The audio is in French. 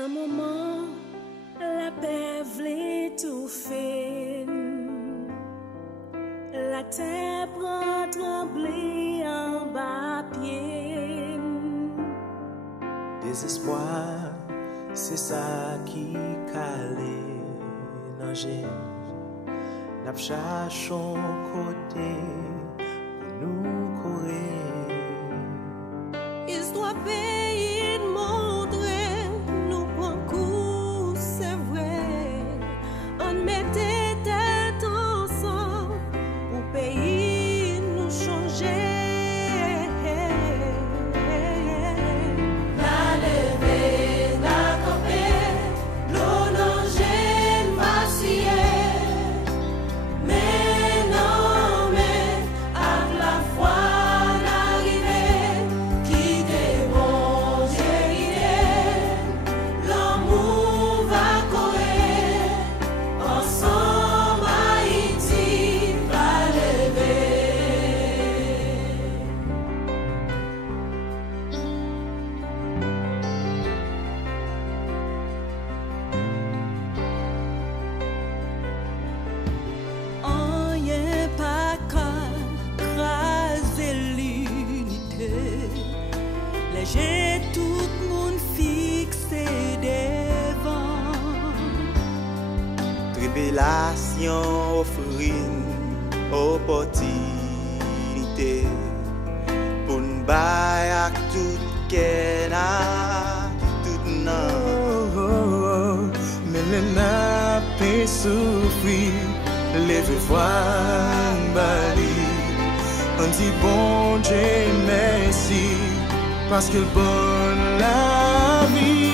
Un moment, la paix v'lait tout fait. La terre prend trembler en bas pied. Désespoir, c'est ça qui calait dans j'ai. N'a cherché côté pour nous courir. Histoire pays de montrer, nous prend coup, c'est vrai. On mettait tête ensemble pour pays nous changer. J'ai tout le monde fixé devant. Tribulation offre une opportunité pour nous bailler tout qu'ena tout non. Mais les nappes souffrir, les voir bali. On dit bon Dieu merci. Parce que bonne la vie.